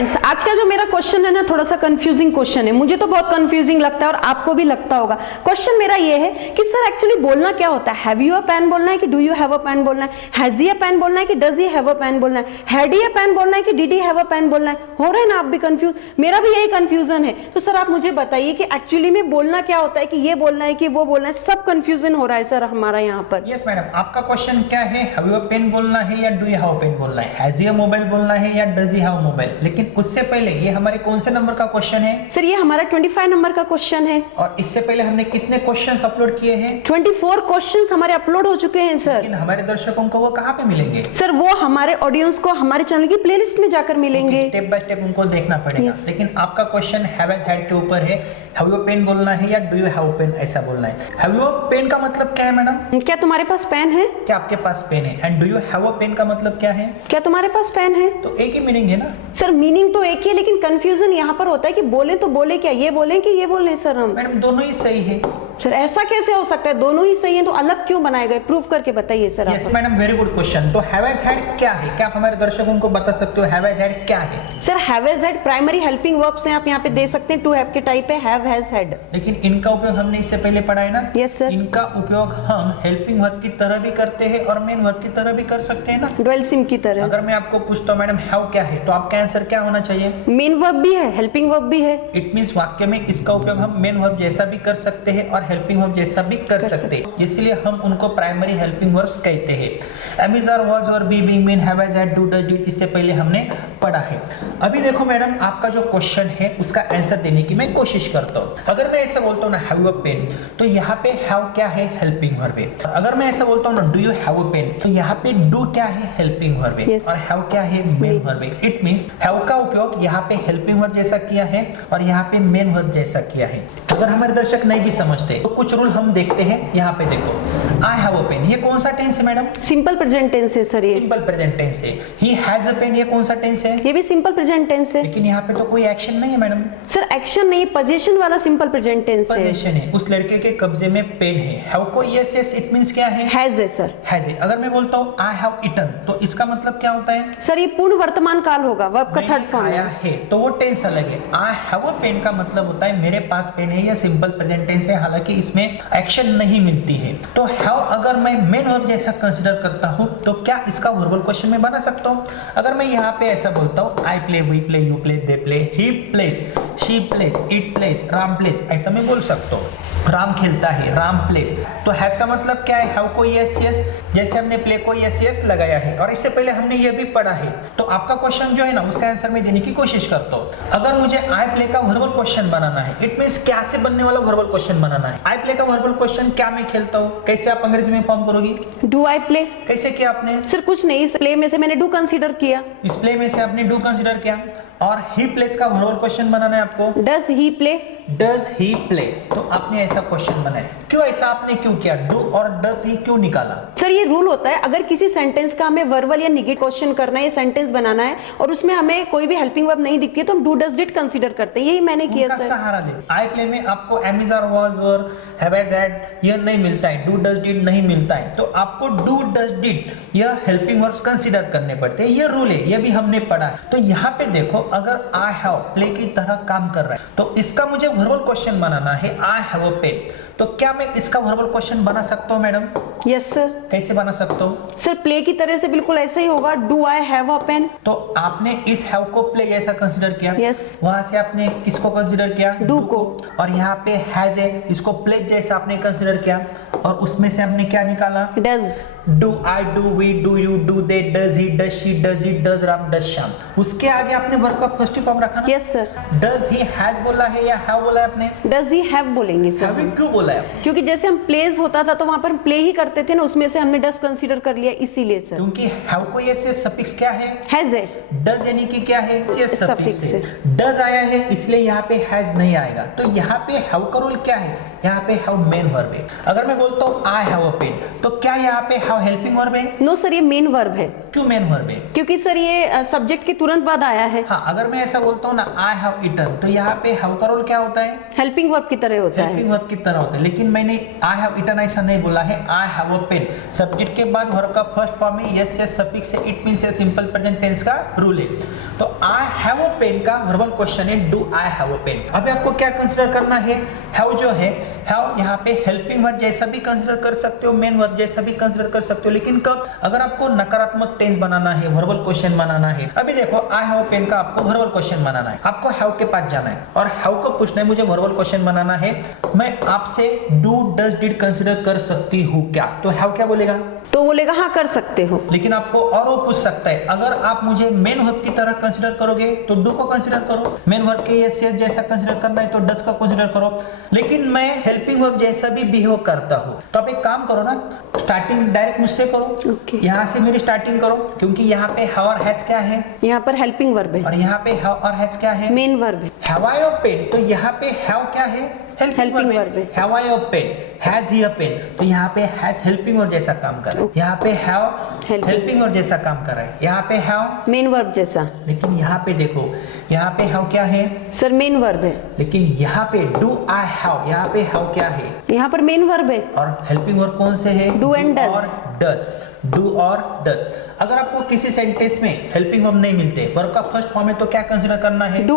Friends, आज का जो मेरा क्वेश्चन है ना, थोड़ा सा कंफ्यूजिंग क्वेश्चन है। मुझे तो बहुत कंफ्यूजिंग लगता है और आपको भी लगता होगा। क्वेश्चन मेरा ये है कि सर एक्चुअली बोलना क्या होता है? हैव यू अ पेन बोलना है कि do you have a pen बोलना है? हैज ही अ पेन बोलना है कि does he have a pen बोलना है? हैड ही अ पेन बोलना है कि did he have a pen बोलना है? हो रहा है ना आप भी कंफ्यूज, मेरा भी यही कंफ्यूजन है। तो सर आप मुझे बताइए कि एक्चुअली में बोलना क्या होता है, कि ये बोलना है कि वो बोलना है? सब कंफ्यूजन हो रहा है सर हमारा यहाँ पर। यस मैडम, आपका क्वेश्चन क्या है? हैव यू अ पेन बोलना है या do you have a pen बोलना है? हैज ही अ मोबाइल बोलना है या डज ही हैव मोबाइल? लेकिन उससे पहले ये हमारे कौन से नंबर का क्वेश्चन है? सर ये हमारा 25 नंबर का क्वेश्चन है। और इससे पहले हमने कितने क्वेश्चंस अपलोड किए हैं? 24 क्वेश्चंस हमारे अपलोड हो चुके हैं सर। लेकिन हमारे दर्शकों को वो कहाँ पे मिलेंगे? सर वो हमारे ऑडियंस को हमारे चैनल की प्लेलिस्ट में जाकर मिलेंगे। स्टेप बाय स्टेप उनको देखना पड़ेगा। Yes. लेकिन आपका क्वेश्चन हैव हैज हैड के ऊपर है। हैव यू अ पेन बोलना है या डू यू हैव पेन ऐसा बोलना है। हैव यू अ पेन का मतलब क्या है मैडम? क्या तुम्हारे पास पेन है? क्या आपके पास पेन है? And do you have a pen का मतलब क्या है? क्या तुम्हारे पास पेन है? तो एक ही मीनिंग है ना सर मीनिंग तो एक ही है, लेकिन कंफ्यूजन यहाँ पर होता है कि बोले तो बोले क्या, ये बोले कि ये बोले सर हम। मैडम, दोनों ही सही है। सर ऐसा कैसे हो सकता है? दोनों ही सही है तो अलग क्यों बनाए गए? प्रूव करके बताइए सर आप। Yes madam, very good question. तो हैव हैज हैड क्या है? क्या आप हमारे दर्शकों को बता सकते हो हैव हैज हैड क्या है? Sir have has had primary helping verbs हैं, आप यहाँ पे दे सकते हैं। टू हैव के टाइप है हैव हैज हैड। लेकिन इनका उपयोग हमने इससे पहले पढ़ा है ना? Yes sir. इनका उपयोग हम हेल्पिंग वर्ब की तरह भी करते हैं और मेन वर्ब की तरह भी कर सकते हैं ना। डुअल सिम की तरह। अगर मैं आपको पूछता हूँ मैडम हैव क्या है, तो आपका आंसर क्या होना चाहिए? मेन वर्ब भी है, हेल्पिंग वर्ब भी है। इट मींस वाक्य में इसका उपयोग हम मेन वर्ब जैसा भी कर सकते हैं और हेल्पिंग वर्ब जैसा भी कर सकते हैं, इसलिए हम उनको प्राइमरी हेल्पिंग वर्ब्स कहते हैं। एम इज आर वाज और be being been have has had do does did, इससे पहले हमने पढ़ा है। अभी देखो मैडम, आपका जो क्वेश्चन है उसका आंसर देने की मैं कोशिश करता हूँ। अगर मैं ऐसा बोलता हूँ ना हैव अ पेन, तो यहाँ पे हैव क्या है? हेल्पिंग वर्ब है। अगर मैं ऐसा बोलता हूँ ना do you have a pen, तो यहाँ पे डू क्या है? हेल्पिंग वर्ब है। Yes. और हैव क्या है? मेन वर्ब है। इट मींस हैव का उपयोग यहाँ पे हेल्पिंग वर्ब जैसा किया है और यहाँ पे मेन वर्ब जैसा किया है। अगर हमारे दर्शक नहीं भी समझते तो कुछ रूल हम देखते हैं। यहाँ पे देखो, आई हैव अ पेन, ये कौन सा टेंस है मैडम? सिंपल प्रेजेंट टेंस है सर ये। सिंपल प्रेजेंट टेंस है। ही हैज अ पेन, ये कौन सा टेंस है? ये भी सिंपल प्रेजेंट टेंस है। लेकिन यहाँ पे तो कोई एक्शन नहीं है मैडम। सर एक्शन नहीं, पोजीशन वाला सिंपल प्रेजेंट टेंस है। पोजीशन है, उस लड़के के कब्जे में पेन है। हैव को यस यस इट मींस क्या है? हैज है सर। हैज है। अगर मैं बोलता हूँ आई हैव ईटन, तो इसका मतलब क्या होता है? सर ये पूर्ण वर्तमान काल होगा, वर्ब का मैंने थर्ड फॉर्म खाया है। है, तो वो टेंस अलग है। आई हैव अ पेन का मतलब होता है मेरे पास पेन है, या सिंपल प्रेजेंट टेंस है, हालांकि इसमें एक्शन नहीं मिलती है। तो हैव अगर मैं मेन वर्ब जैसा कंसीडर करता हूँ तो क्या इसका वर्बल क्वेश्चन में बना सकता हूँ? अगर मैं यहाँ पे ऐसा बोलता हूँ I play, we play, you play, they play, he plays, she plays, it plays, Ram plays, ऐसा मैं बोल सकता हूँ। राम खेलता है, राम प्लेज। तो हैज का मतलब क्या है? हैव को यस यस, जैसे हमने प्ले को यस यस लगाया है और इससे पहले हमने ये भी पढ़ा है। तो आपका क्वेश्चन जो है ना, उसका आंसर मैं देने की कोशिश करता हूँ। अगर मुझे आई प्ले का वर्बल क्वेश्चन बनाना है, इट मींस क्या से बनने वाला वर्बल क्वेश्चन बनाना है। आई प्ले का वर्बल क्वेश्चन क्या मैं खेलता हूँ, कैसे आप अंग्रेजी में फॉर्म करोगी? Do I play. कैसे किया आपने? सर कुछ नहीं, इस प्ले में से मैंने डू कंसीडर किया। इस प्ले में से आपने डू कंसीडर किया। और ही प्लेज का वर्बल क्वेश्चन बनाना है आपको। Does he play. Does he play, तो आपने ऐसा क्वेश्चन बनाया। क्यों ऐसा आपने क्यों किया? डू और डज ही क्यों निकाला? सर ये रूल होता है, अगर किसी सेंटेंस का हमें वर्बल या नेगेटिव क्वेश्चन करना है, सेंटेंस बनाना है और उसमें हमें कोई भी हेल्पिंग वर्ब नहीं दिखती है, तो हम डू डज डिड कंसीडर करते हैं। यही मैंने किया उनका सर। सहारा ले। आई प्ले में आपको एम इज आर वाज और हैव हैज हैड यह नहीं मिलता है, डू डज डिड नहीं मिलता है, तो आपको डू डज डिड यह हेल्पिंग वर्ब्स कंसीडर करने पड़ते हैं। ये रूल है, ये भी हमने पढ़ा है। तो यहाँ पे देखो, अगर आई हैव प्ले की तरह काम कर रहा है तो इसका मुझे वर्बल क्वेश्चन बनाना है आई हैव अ पेन, तो क्या मैं इसका वर्बल क्वेश्चन बना सकता हूँ मैडम? Yes sir. कैसे बना सकता हूँ? सर प्ले की तरह से बिल्कुल ऐसा ही होगा। Do I have a pen. तो आपने इस हैव को प्ले जैसा कंसीडर किया। Yes. वहां से आपने किसको कंसीडर किया? डू को। और यहाँ पे हैज है, इसको प्ले जैसा आपने कंसीडर किया और उसमें से आपने क्या निकाला? Does. Do I, do we, do you, do they, does he, does she, does it, does Ram, does Shyam. उसके आगे आपने वर्ब का फर्स्ट फॉर्म रखा ना? Yes sir. Does he has बोला है या हैव बोला है आपने? डज ही हैव बोलेंगे सर। हैव क्यों बोला है? क्योंकि जैसे हम प्लेज होता था तो वहां पर प्ले ही करते थे ना, उसमें से हमने डज कंसीडर कर लिया, इसीलिए सर। क्योंकि हैव को ये से सफिक्स क्या है? हैज है। डज यानी कि क्या है? ये सफिक्स Suffix है। डज आया है इसलिए यहाँ पे हैज नहीं आएगा। तो यहाँ पे हैव का रूल क्या है? यहाँ पे हैव मेन वर्ब है। अगर मैं बोलता हूँ आई हैव अ पेन, तो क्या यहाँ पे हैव हेल्पिंग वर्ब है? नो सर, ये मेन वर्ब है। क्यों मेन वर्ब है? क्योंकि सर ये सब्जेक्ट के तुरंत बाद आया है, हाँ, अगर मैं ऐसा बोलता हूँ ना आई हैव ईटन, तो यहाँ पे हैव का रोल क्या होता है? हेल्पिंग वर्ब की तरह होता है। हेल्पिंग वर्ब की तरह होता है, लेकिन मैंने आई हैव ईटन ऐसा नहीं बोला है। I have a pen, subject के बाद वर्ब का फर्स्ट फॉर्म है यस यस सफिक्स से, it means simple present tense का रूल है। तो आई हैव अ पेन का वर्बल क्वेश्चन है do I have a pen. अभी आपको क्या कंसीडर करना है? हैव जो है, हैव यहाँ पे हेल्पिंग वर्ब जैसा भी कंसीडर कर सकते हो, मेन वर्ब जैसा भी कंसीडर कर सकते हो, लेकिन कब? अगर आपको नकारात्मक टेंस बनाना है, वर्बल क्वेश्चन बनाना है। अभी देखो आई हैव अ पेन का आपको वर्बल क्वेश्चन बनाना है, आपको हैव के पास जाना है और हैव को पूछना है मुझे वर्बल क्वेश्चन बनाना है, मैं आपसे डू डज डिड कंसीडर कर सकती हूँ क्या? तो हैव क्या बोलेगा? तो बोलेगा हाँ कर सकते हो। लेकिन आपको और वो पूछ सकता है, अगर आप मुझे मेन वर्ब की तरह कंसीडर करोगे तो डू को कंसीडर करो, मेन वर्ब के यस यस जैसा कंसीडर करना है तो डज का कंसीडर करो, लेकिन मैं हेल्पिंग वर्ब जैसा भी बिहेव करता हूँ। तो आप एक काम करो ना, स्टार्टिंग डायरेक्ट मुझसे करो, Okay. यहाँ से मेरी स्टार्टिंग करो, क्योंकि यहाँ पे हैव और हैज क्या है? यहाँ पर हेल्पिंग वर्ब है, और यहाँ पे हैव और हैज क्या है? मेन वर्ब है। हैव आई अ पेन, तो यहाँ पे हैव क्या है? Helping verb है। Have I a pen, has he a pen, तो यहाँ पे हैज हेल्पिंग वर्ब जैसा काम कर रहा है, यहाँ पे हैव हेल्पिंग वर्ब जैसा काम कर रहा है, यहाँ पे हैव मेन वर्ब जैसा। लेकिन यहाँ पे देखो, यहाँ पे हैव क्या है? सर मेन वर्ब है, लेकिन यहाँ पे डू आई हैव, यहाँ पे हैव क्या है? यहाँ पर मेन वर्ब है। और हेल्पिंग वर्ब कौन से है? Do and does। और डज, डू और डज। अगर आपको किसी सेंटेंस में हेल्पिंग वर्ब नहीं मिलते, वर्ब का फर्स्ट फॉर्म है तो क्या कंसीडर करना है? डू।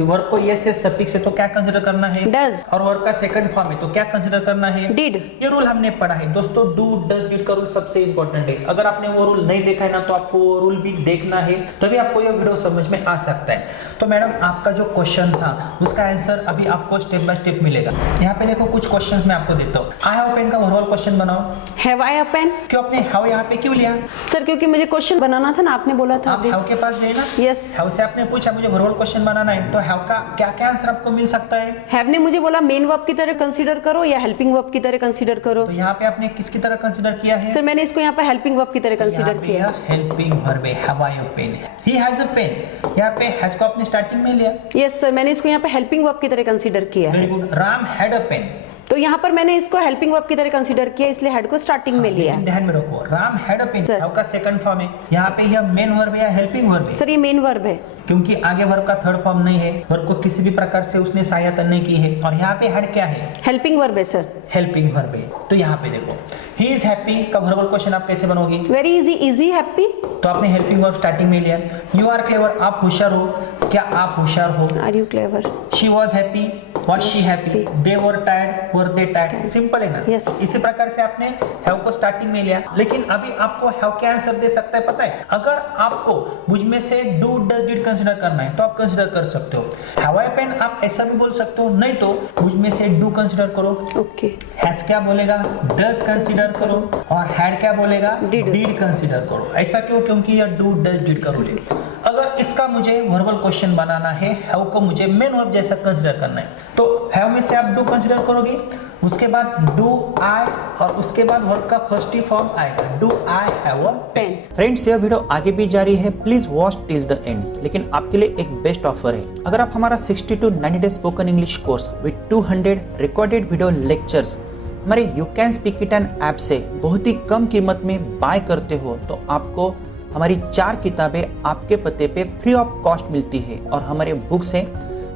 वर्ब को यस यस सफिक्स है तो क्या कंसीडर करना है? डज। और वर्ब का सेकंड फॉर्म है तो क्या कंसीडर करना है? डिड। ये रूल हमने पढ़ा है दोस्तों, डू डज डिड का रूल सबसे इंपॉर्टेंट है। अगर आपने वो रूल नहीं देखा है ना, तो आपको वो रूल भी देखना है, तभी आपको ये वीडियो समझ में आ सकता है। तो मैडम आपका जो क्वेश्चन था उसका आंसर अभी आपको स्टेप बाय स्टेप मिलेगा। यहाँ पे देखो कुछ क्वेश्चंस मैं आपको देता हूँ। आई हैव पेन का वर्बल क्वेश्चन बनाओ। Have I a pen? क्यों आपने हैव यहाँ पे क्यों लिया? सर क्योंकि मुझे क्वेश्चन बनाना था ना, आपने बोला था आप अभी। हैव के पास गए ना? यस। हैव से आपने पूछा मुझे वर्बल क्वेश्चन बनाना है, तो हैव का क्या क्या आंसर आपको मिल सकता है? हैव ने मुझे बोला मेन वर्ब की तरह कंसीडर करो या हेल्पिंग वर्ब की तरह कंसीडर करो। तो यहाँ पे आपने किसकी तरह कंसीडर किया है? सर मैंने इसको यहाँ पे हेल्पिंग वर्ब की तरह कंसीडर किया। हेल्पिंग वर्ब है, have I a pen, he has a pen. यहाँ पे हैज को आपने स्टार्टिंग में लिया। यस सर, मैंने इसको यहाँ पे हेल्पिंग वर्ब की तरह कंसीडर किया है। Very good. Ram had a pen, तो यहाँ पर मैंने इसको हेल्पिंग वर्ब की तरह कंसीडर किया, इसलिए हेड को स्टार्टिंग में लिया। लेकिन ध्यान में रखो, Ram had a pen sir. Have का सेकंड फॉर्म है, यहाँ पे यह मेन वर्ब है या हेल्पिंग वर्ब है? सर ये मेन वर्ब है, क्योंकि आगे वर्ब का थर्ड फॉर्म नहीं है, वर्ब को किसी भी प्रकार से उसने सहायता नहीं की है। और यहाँ पे हैड क्या है? हेल्पिंग वर्ब है सर। हेल्पिंग वर्ब है। तो यहाँ पे देखो, ही इज हैप्पी का वर्बल क्वेश्चन आप कैसे बनोगे? Very easy, easy happy. तो आपने हेल्पिंग वर्ब स्टार्टिंग में लिया। यू आर क्लेवर, आप होशियार हो, क्या आप होशियार हो? Are you clever? She was happy, was she happy, they were tired, were they tired. Simple है ना? Yes. इसी प्रकार से आपने हैव को स्टार्टिंग में लिया। लेकिन अभी आपको हैव क्या आंसर दे सकता है पता है? अगर आपको मुझ में से डू डज डिड कंसीडर करना है तो आप कंसीडर कर सकते हो। हैव आई पेन आप ऐसा भी बोल सकते हो, नहीं तो मुझ में से डू कंसीडर करो। ओके। हैज क्या बोलेगा? डज कंसीडर करो। और हैड क्या बोलेगा? Did। डिड कंसीडर करो। ऐसा क्यों? क्योंकि यह डू डज डिड का रूल है। अगर इसका मुझे वर्बल क्वेश्चन बनाना है, हैव को मुझे मेन वर्ब जैसा कंसीडर करना है, तो हैव में से आप डू कंसीडर करोगे, उसके बाद डू आई, और उसके बाद वर्ब का फर्स्ट ही फॉर्म आएगा, do I have a pen. Friends, यह वीडियो आगे भी जारी है, please watch till the end. लेकिन आपके लिए एक बेस्ट ऑफर है, अगर आप हमारा 60 to 90 days spoken English course with 200 recorded video lectures हमारे you can speak it an app से बहुत ही कम कीमत में बाय करते हो, तो आपको हमारी 4 किताबें आपके पते पे फ्री ऑफ कॉस्ट मिलती है। और हमारे बुक्स हैं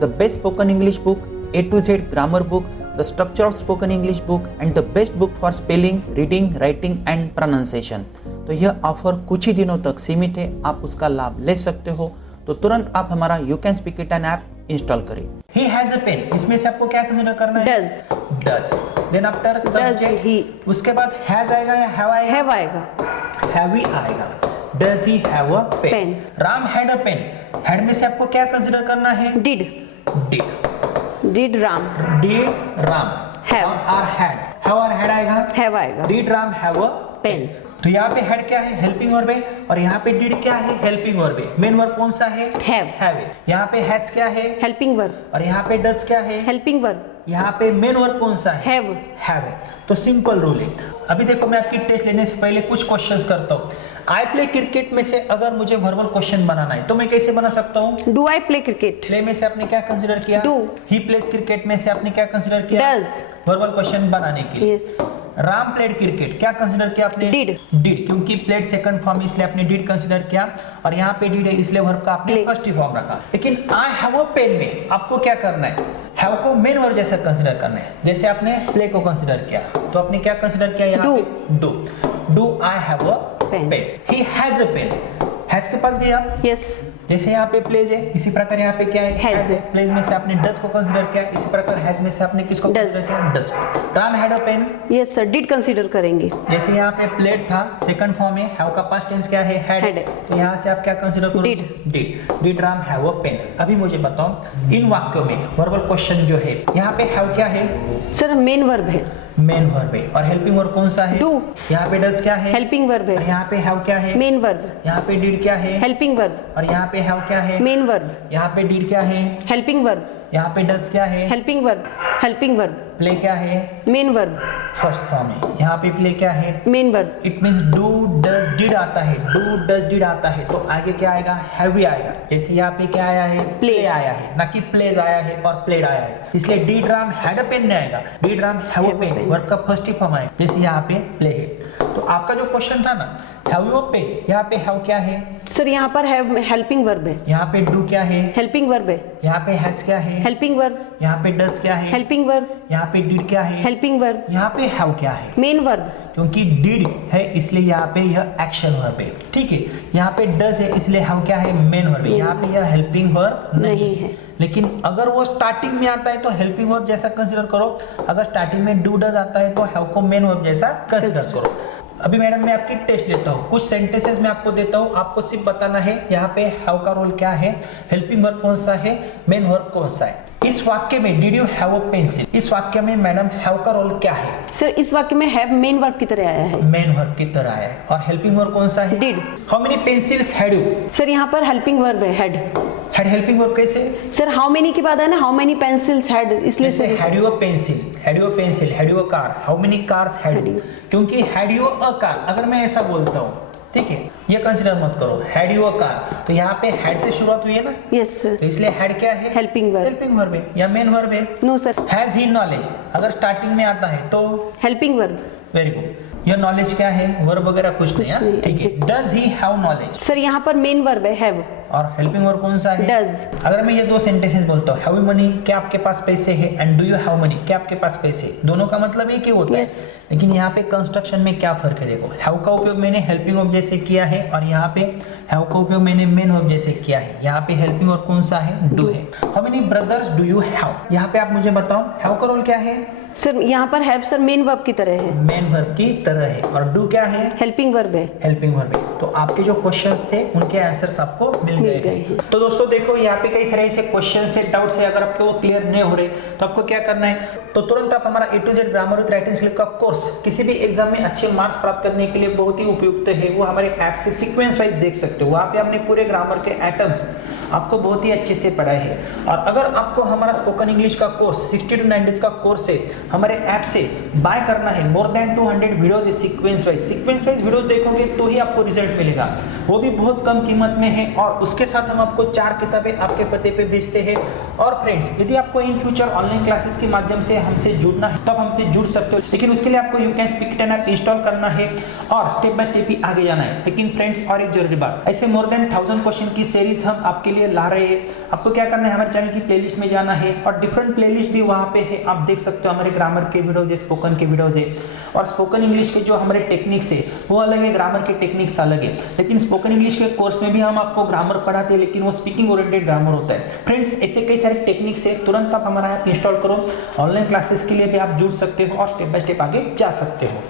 the best spoken English book, A to Z grammar book, the structure of spoken English book and the best book for spelling, reading, writing and pronunciation. तो यह ऑफर कुछ ही दिनों तक सीमित है, आप उसका लाभ ले सकते हो। तो तुरंत आप हमारा you can speak it an app install करें। He has a pen, इसमें से आपको क्या कंसीडर करना है? Does. Does। Then after subject, he। उसके बाद has आएगा या have आएगा? हैव आएगा। Have ही आएगा। Does he have a pen? Pen। Ram had a pen, had में से आपको क्या कंसीडर करना है? Did. Did। Did Ram. Did Ram Have। और had, have और had आएगा? हैव आएगा। Did Ram have a pen. तो यहाँ पे had क्या है? हेल्पिंग वर्ब है। और यहाँ पे did क्या है? हेल्पिंग वर्ब है। मेन वर्ब कौन सा है? Have। है। यहाँ पे has क्या है? Helping verb. और यहाँ पे does क्या है? Helping verb. यहाँ पे मेन वर्ब कौन सा है? हैव। हैव है। तो सिंपल रूल है। अभी देखो, मैं आपकी टेस्ट लेने से पहले कुछ क्वेश्चंस करता हूँ। आई प्ले क्रिकेट में से अगर मुझे वर्बल क्वेश्चन बनाना है तो मैं कैसे बना सकता हूँ? Do I play cricket? Play में से आपने क्या कंसीडर किया? Do। ही प्लेस क्रिकेट में से आपने क्या कंसीडर किया? डज। वर्बल क्वेश्चन बनाने के लिए। यस। राम प्लेड क्रिकेट, क्या कंसीडर किया आपने? Did. डिड, क्योंकि प्लेड सेकंड फॉर्म इसलिए आपने डिड कंसीडर किया, और यहाँ पे डिड है इसलिए वर्ब का आपने Play. फर्स्ट फॉर्म रखा। लेकिन आई हैव अ पेन में आपको क्या करना है? हैव को मेन वर्ब जैसा कंसीडर करना है। जैसे आपने प्ले को कंसीडर किया तो आपने क्या कंसीडर किया यहाँ पे? Do I have a pen, he has a pen, has के पास गए आप। यस जैसे यहाँ पे प्लेज है, इसी प्रकार यहाँ पे क्या है? Has है। प्लेज में से आपने डज को कंसीडर किया, इसी प्रकार हैज में से आपने किसको Does। कंसीडर किया? डज को। Ram had a pen, yes sir, did consider करेंगे। जैसे यहाँ पे प्लेड था सेकंड फॉर्म है, हैव का पास्ट टेंस क्या है? हैड। Had। तो यहाँ से आप क्या कंसीडर करोगे? Did Ram have a pen. अभी मुझे बताओ इन वाक्यों में वर्बल क्वेश्चन जो है, यहाँ पे हैव क्या है? सर मेन वर्ब है, मेन वर्ब है, और हेल्पिंग वर्ब कौन सा है? Do। यहाँ पे डज क्या है? हेल्पिंग वर्ब और है, यहाँ पे हैव क्या है? मेन वर्ब, यहाँ पे डिड क्या है? हेल्पिंग वर्ब, और यहाँ पे हैव क्या है? मेन वर्ब, यहाँ पे डिड क्या है? हेल्पिंग वर्ब, यहाँ पे डज क्या है? Helping verb, helping verb, play क्या है? मेन वर्ब, फर्स्ट फॉर्म है। यहाँ पे प्ले क्या है? Main verb. It means do does did आता है, डू डज डिड आता है, तो आगे क्या आएगा? हैव ही आएगा। जैसे यहाँ पे क्या आया है? प्ले आया है, ना कि प्लेज आया है और प्लेड आया है, इसलिए did Ram had a pen नहीं आएगा, did Ram have a pen, verb का फर्स्ट ही फॉर्म आएगा। जैसे यहाँ पे प्ले है, तो आपका जो क्वेश्चन था ना हैव यू अ पेन, यहाँ पे हैव क्या है? सर यहाँ पर है हेल्पिंग वर्ब है, यहाँ पे डू क्या है? हेल्पिंग वर्ब है, यहाँ पे हैज क्या है? हेल्पिंग वर्ब, यहाँ पे डज क्या है? हेल्पिंग वर्ब, यहाँ पे डिड क्या है? हेल्पिंग वर्ब, यहाँ पे हैव क्या है? Main verb. क्योंकि डिड है इसलिए यहाँ पे यह एक्शन वर्ब है, ठीक है। यहाँ पे डज है इसलिए हम क्या है? मेन वर्ब है। यहाँ पे यह हेल्पिंग वर्ब नहीं है। लेकिन अगर वो स्टार्टिंग में आता है तो हेल्पिंग वर्ब जैसा कंसीडर करो, अगर स्टार्टिंग में डू डज आता है तो हैव को मेन वर्ब जैसा कंसीडर करो। अभी मैडम मैं आपकी टेस्ट लेता हूँ, कुछ सेंटेंसेस में आपको देता हूँ, आपको सिर्फ बताना है यहाँ पे हैव का रोल क्या है, हेल्पिंग वर्ब कौन सा है, मेन वर्ब कौन सा है। इस वाक्य में did you have a pencil, इस वाक्य में मैडम हैव का रोल क्या है? सर इस वाक्य में हैव मेन वर्ब की तरह आया है, मेन वर्ब की तरह है, और हेल्पिंग वर्ब कौन सा है? Did. How many pencils had you? Sir यहाँ पर हेल्पिंग वर्ब है, हैड। हैड हेल्पिंग वर्ब कैसे? सर हाउ मेनी के बाद है ना, हाउ मेनी पेंसिल्स हैड, इसलिए जैसे sir had you a pencil, had you a pencil, had you a car, how many cars had you? क्योंकि had you a car, अगर मैं ऐसा बोलता हूँ, ठीक है, ये कंसीडर मत करो, हैड यू अ कार, तो यहाँ पे हैड से शुरुआत हुई है ना, यस सर, तो इसलिए हैड क्या है? Helping verb. हेल्पिंग वर्ब है या मेन वर्ब है? No sir, has he knowledge, अगर स्टार्टिंग में आता है तो हेल्पिंग वर्ब। Very good. यह नॉलेज क्या है? वर्ब वगैरह कुछ नहीं है, ठीक है। Does he have knowledge? Sir यहाँ पर मेन वर्ब है, हैव, और हेल्पिंग वर्ब कौन सा है? डज। अगर मैं ये दो सेंटेंसेस बोलता हूँ, हैव यू मनी, क्या आपके पास पैसे है, and do you have money, क्या आपके पास पैसे, दोनों का मतलब एक ही होता है। लेकिन यहाँ पे कंस्ट्रक्शन में क्या फर्क है? देखो, हैव का उपयोग मैंने हेल्पिंग वर्ब जैसे किया है, और यहाँ पे हैव का उपयोग मैंने मेन वर्ब जैसे किया है। यहाँ पे हेल्पिंग वर्ब कौन सा है? डू है। How many brothers do you have? यहाँ पे आप मुझे बताओ हैव का रोल क्या है? सर यहाँ पर हैव सर मेन वर्ब की तरह है, मेन वर्ब की तरह है, और डू क्या है? हेल्पिंग वर्ब है। हेल्पिंग वर्ब है। तो आपके जो क्वेश्चंस थे उनके आंसर्स आपको मिल गए हैं। तो दोस्तों देखो, यहाँ पे कई सारे ऐसे क्वेश्चंस है, डाउट्स है, अगर आपको वो क्लियर नहीं हो रहे तो आपको क्या करना है, तो तुरंत आप हमारा A to Z grammar with writing skill का कोर्स किसी भी एग्जाम में अच्छे मार्क्स प्राप्त करने के लिए बहुत ही उपयुक्त है, वो हमारे ऐप से सीक्वेंस वाइज देख सकते हो। वहाँ पे हमने पूरे ग्रामर के एटम्स आपको बहुत ही अच्छे से पढ़ाए हैं। और अगर आपको हमारा स्पोकन इंग्लिश का कोर्स 60 to 90 का कोर्स है, हमारे ऐप से बाय करना है, more than 200 videos sequence wise videos देखोगे तो ही आपको रिजल्ट मिलेगा, वो भी बहुत कम कीमत में है। और उसके साथ हम आपको 4 किताबें आपके पते पे भेजते हैं। और फ्रेंड्स, यदि आपको इन फ्यूचर ऑनलाइन क्लासेस के माध्यम से हमसे जुड़ना है तो आप हमसे जुड़ सकते हो, लेकिन उसके लिए आपको you can speak 10 app install करना है और स्टेप बाय स्टेप ही आगे जाना है। लेकिन फ्रेंड्स, और एक जरूरी बात, ऐसे मोर देन 1000 क्वेश्चन की सीरीज हम आपके लिए ला रहे हैं। आपको क्या करना है, हमारे चैनल की प्लेलिस्ट में जाना है, और डिफरेंट प्लेलिस्ट भी वहाँ पे है, आप देख सकते हो। हमारे ग्रामर के वीडियोज है, स्पोकन के वीडियोज है, और स्पोकन इंग्लिश के जो हमारे टेक्निक्स है वो अलग है, ग्रामर के टेक्निक्स अलग है। लेकिन स्पोकन इंग्लिश के कोर्स में भी हम आपको ग्रामर पढ़ाते हैं, लेकिन वो स्पीकिंग ओरिएंटेड ग्रामर होता है। फ्रेंड्स, ऐसे कई सारे टेक्निक्स है, तुरंत आप हमारा ऐप इंस्टॉल करो, ऑनलाइन क्लासेस के लिए भी आप जुड़ सकते हो और स्टेप बाय स्टेप आगे जा सकते हो।